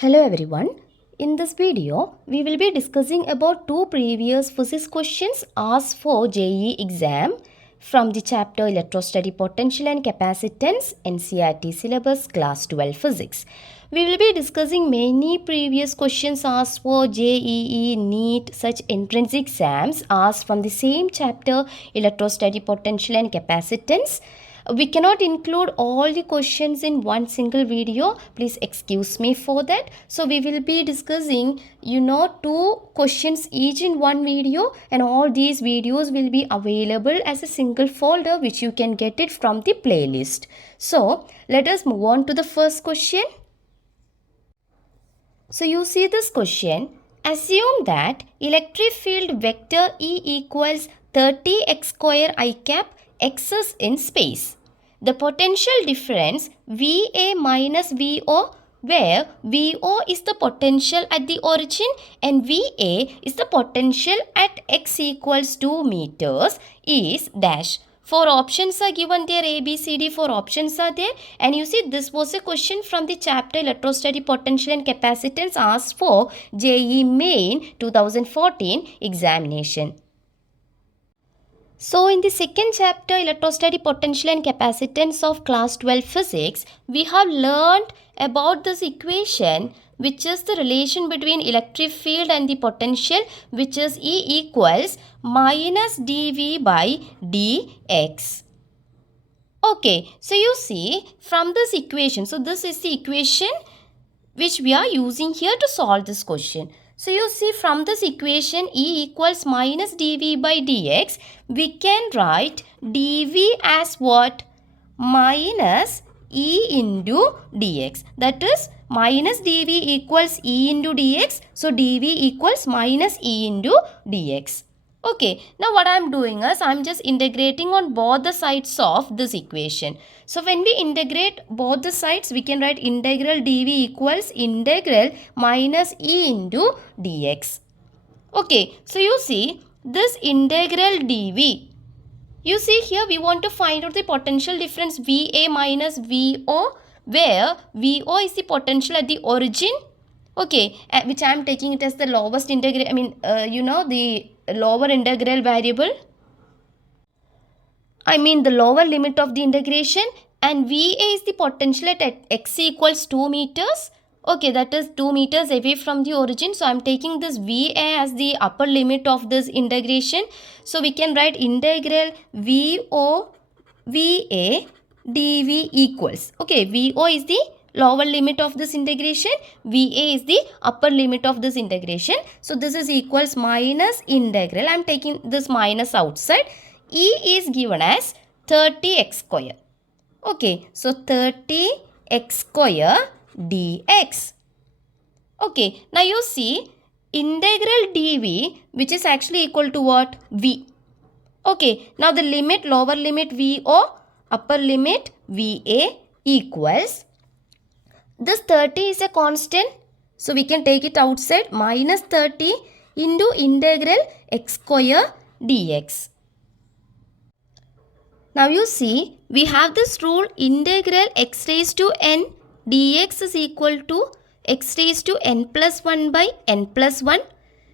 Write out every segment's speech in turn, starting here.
Hello everyone. In this video, we will be discussing about two previous physics questions asked for JEE exam from the chapter Electrostatic Potential and Capacitance NCERT syllabus class 12 physics. We will be discussing many previous questions asked for JEE, NEET, such entrance exams asked from the same chapter Electrostatic Potential and Capacitance. We cannot include all the questions in one single video. Please excuse me for that. So we will be discussing two questions each in one video, and all these videos will be available as a single folder which you can get it from the playlist. So let us move on to the first question. So you see this question. Assume that electric field vector E equals 30x square I cap x is in space. The potential difference VA minus VO, where VO is the potential at the origin and VA is the potential at x equals 2 meters, is dash. Four options are given there, A, B, C, D. Four options are there. And you see, this was a question from the chapter Electrostatic Potential and Capacitance asked for JEE Main 2014 examination. So in the second chapter, Electrostatic Potential and Capacitance of class 12 physics, we have learned about this equation, which is the relation between electric field and the potential, which is E equals minus dV by dx. Okay, so you see from this equation, so this is the equation which we are using here to solve this question. So you see from this equation E equals minus dV by dx, we can write dV as what? Minus E into dx. That is minus dV equals E into dx. So dV equals minus E into dx. Okay, now what I am doing is I am just integrating on both the sides of this equation. So when we integrate both the sides, we can write integral dV equals integral minus E into dx. Okay, so you see this integral dV. You see here we want to find out the potential difference VA minus VO, where VO is the potential at the origin. Okay, which I am taking it as the lowest integral, the lower integral variable. The lower limit of the integration, and VA is the potential at x equals 2 meters. Okay, that is 2 meters away from the origin. So I am taking this VA as the upper limit of this integration. So we can write integral VO VA dV equals. Okay, VO is the lower limit of this integration, VA is the upper limit of this integration. So this is equals minus integral. I am taking this minus outside. E is given as 30x square. Okay, so 30x square dx. Okay, now you see integral dV, which is actually equal to what? V. Okay, now the limit, lower limit VO, upper limit VA equals, this 30 is a constant, so we can take it outside, minus 30 into integral x square dx. Now you see, we have this rule, integral x raised to n dx is equal to x raised to n plus 1 by n plus 1.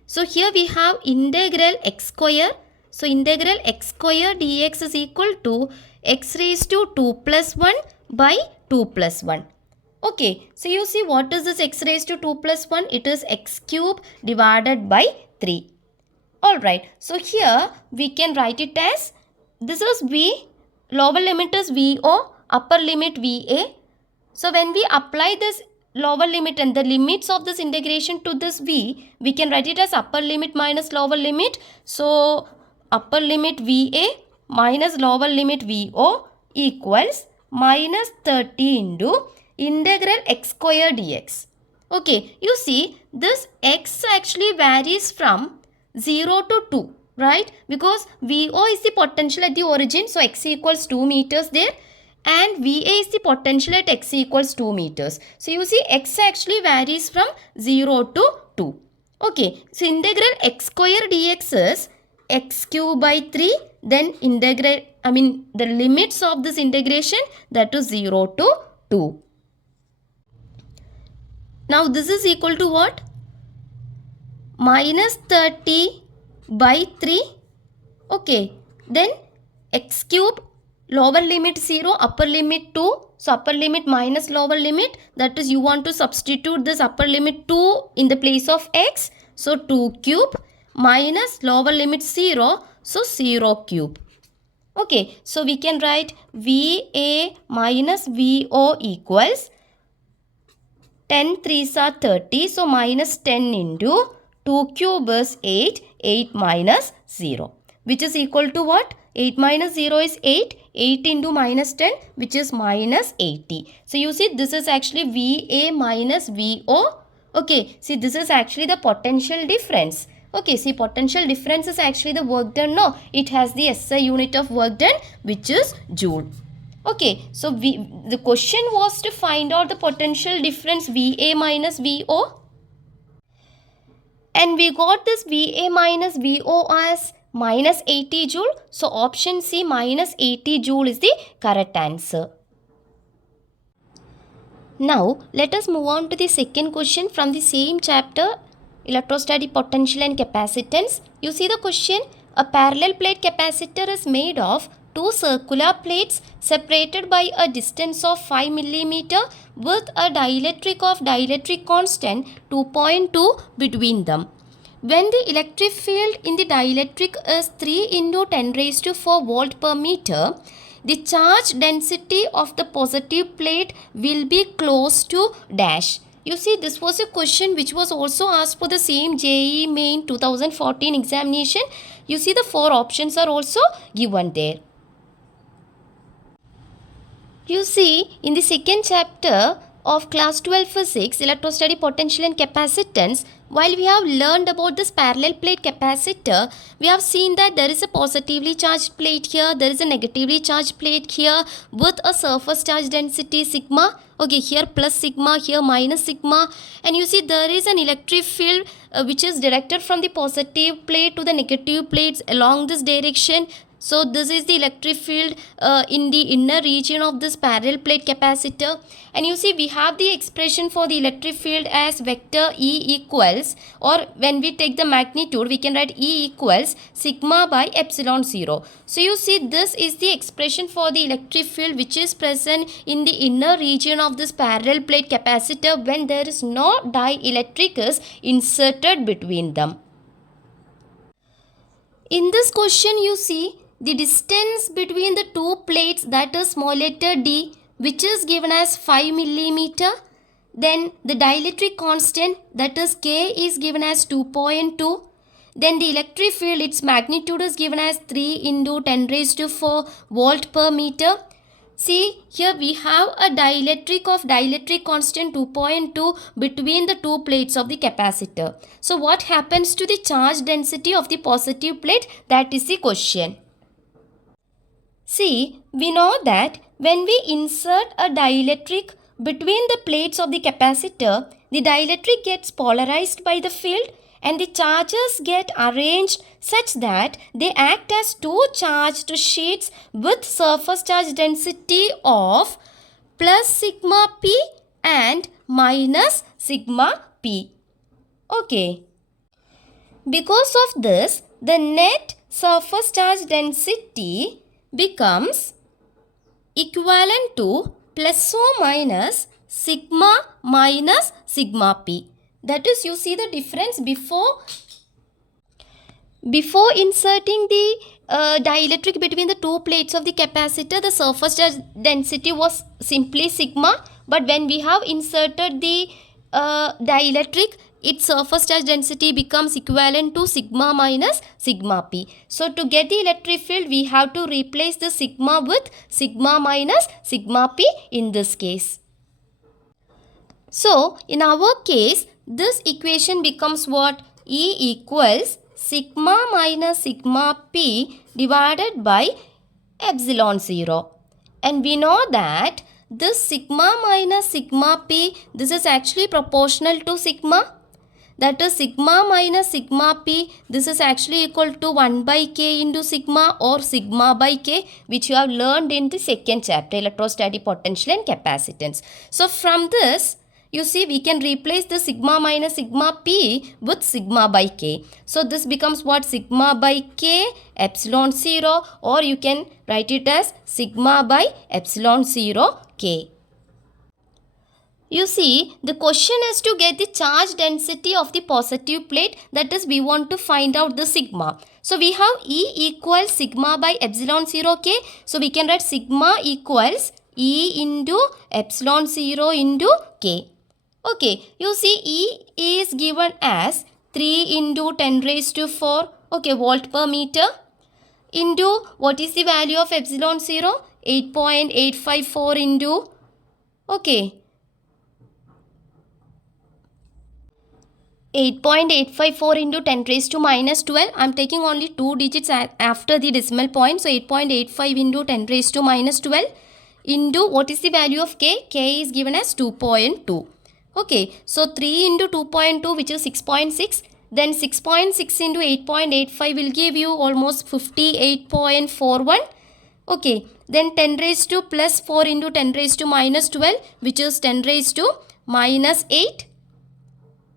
So here we have integral x square. So integral x square dx is equal to x raised to 2 plus 1 by 2 plus 1. Okay, so you see what is this x raised to 2 plus 1? It is x cube divided by 3. Alright, so here we can write it as, this is V, lower limit is VO, upper limit VA. So when we apply this lower limit and the limits of this integration to this V, we can write it as upper limit minus lower limit. So upper limit VA minus lower limit VO equals minus 30 into integral x square dx. Okay, you see this x actually varies from 0 to 2, right? Because VO is the potential at the origin, so x equals 2 meters there, and VA is the potential at x equals 2 meters. So you see x actually varies from 0 to 2. Okay, so integral x square dx is x cube by 3, then the limits of this integration, that is 0 to 2. Now this is equal to what? Minus 30 by 3. Okay. Then x cube, lower limit 0, upper limit 2. So upper limit minus lower limit, that is you want to substitute this upper limit 2 in the place of x. So 2 cube minus lower limit 0. So 0 cube. Okay, so we can write VA minus VO equals 10 3s are 30. So minus 10 into 2 cube is 8. 8 minus 0. Which is equal to what? 8 minus 0 is 8. 8 into minus 10, which is minus 80. So you see this is actually VA minus VO. Okay, see this is actually the potential difference. Okay, see potential difference is actually the work done. No, it has the SI unit of work done, which is joule. Okay, so the question was to find out the potential difference VA minus VO. And we got this VA minus VO as minus 80 joule. So option C minus 80 joule is the correct answer. Now let us move on to the second question from the same chapter, electrostatic potential and capacitance. You see the question, a parallel plate capacitor is made of two circular plates separated by a distance of 5 mm with a dielectric constant 2.2 between them. When the electric field in the dielectric is 3 into 10 raised to 4 volt per meter, the charge density of the positive plate will be close to dash. You see, this was a question which was also asked for the same JEE main 2014 examination. You see the 4 options are also given there. You see, in the second chapter of class 12 physics, electrostatic potential and capacitance, while we have learned about this parallel plate capacitor, we have seen that there is a positively charged plate here, there is a negatively charged plate here with a surface charge density sigma. Okay, here plus sigma, here minus sigma. And you see there is an electric field which is directed from the positive plate to the negative plates along this direction. So this is the electric field in the inner region of this parallel plate capacitor. And you see we have the expression for the electric field as vector E equals, or when we take the magnitude we can write E equals sigma by epsilon 0. So you see this is the expression for the electric field which is present in the inner region of this parallel plate capacitor when there is no dielectric is inserted between them. In this question you see the distance between the two plates, that is small letter d, which is given as 5 mm. Then the dielectric constant, that is K, is given as 2.2. Then the electric field, its magnitude is given as 3 into 10 raised to 4 volt per meter. See, here we have a dielectric constant 2.2 between the two plates of the capacitor. So what happens to the charge density of the positive plate? That is the question. See, we know that when we insert a dielectric between the plates of the capacitor, the dielectric gets polarized by the field and the charges get arranged such that they act as two charged sheets with surface charge density of plus sigma p and minus sigma p. Okay. Because of this, the net surface charge density becomes equivalent to plus or minus sigma p. That is, you see the difference before inserting the dielectric between the two plates of the capacitor, the surface charge density was simply sigma, but when we have inserted the dielectric, its surface charge density becomes equivalent to sigma minus sigma p. So to get the electric field, we have to replace the sigma with sigma minus sigma p in this case. So in our case, this equation becomes what? E equals sigma minus sigma p divided by epsilon 0. And we know that this sigma minus sigma p, this is actually proportional to sigma. That is sigma minus sigma p, this is actually equal to 1 by k into sigma or sigma by k, which you have learned in the second chapter, electrostatic potential and capacitance. So from this, you see we can replace the sigma minus sigma p with sigma by k. So this becomes what? Sigma by k epsilon 0, or you can write it as sigma by epsilon 0 k. You see, the question is to get the charge density of the positive plate, that is we want to find out the sigma. So we have E equals sigma by epsilon 0 k. So we can write sigma equals E into epsilon 0 into k. Okay, you see E is given as 3 into 10 raised to 4, okay, volt per meter, into what is the value of epsilon 0? 8.854 into, okay, 8.854 into 10 raised to minus 12. I am taking only 2 digits after the decimal point. So 8.85 into 10 raised to minus 12 into what is the value of k? K is given as 2.2. Okay, so 3 into 2.2, which is 6.6. Then 6.6 into 8.85 will give you almost 58.41. Okay, then 10 raised to plus 4 into 10 raised to minus 12, which is 10 raised to minus 8.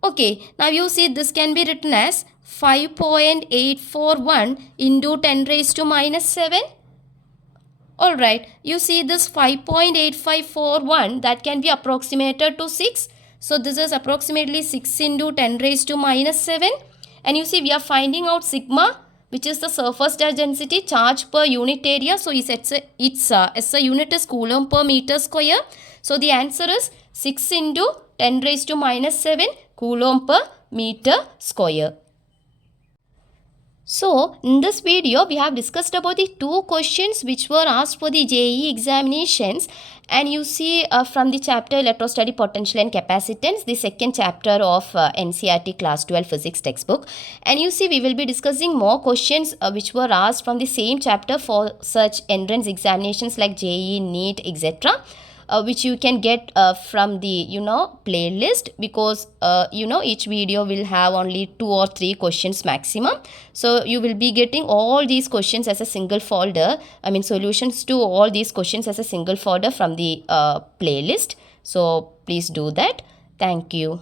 Okay, now you see this can be written as 5.841 into 10 raised to minus 7. Alright, you see this 5.8541, that can be approximated to 6. So this is approximately 6 into 10 raised to minus 7. And you see we are finding out sigma, which is the surface charge density, charge per unit area. So its SI unit is coulomb per meter square. So the answer is 6 into 10 raised to minus 7 coulomb per meter square. So, in this video, we have discussed about the 2 questions which were asked for the JEE examinations, and you see from the chapter Electrostatic Potential and Capacitance, the second chapter of NCERT Class 12 Physics textbook. And you see we will be discussing more questions which were asked from the same chapter for such entrance examinations like JEE, NEET, etc. Which you can get from the playlist, because each video will have only 2 or 3 questions maximum. So you will be getting all these questions as a single folder, solutions to all these questions as a single folder from the playlist. So please do that. Thank you.